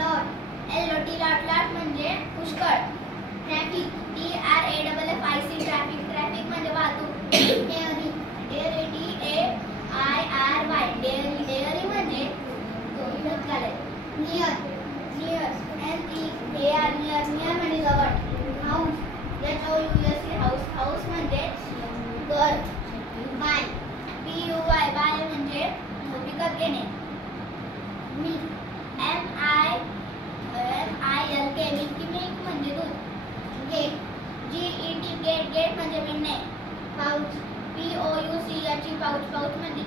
Lot. Lot म्हणजे पुष्कळ. Traffic TRAFFIC traffic. Traffic म्हणजे वाहतूक. डेअरी DAIRY डेअरी म्हणजे दूध काढणे. नियर NEAR नियर म्हणजे जवळ. हाऊस HOUSE हाऊस म्हणजे घर. बाय BUY म्हणजे विकत घेणे. मिल्क मिल्क म्हणजे दूध. गेट गेट म्हणजे विणणे. पाऊच POUCH पाऊच म्हणजे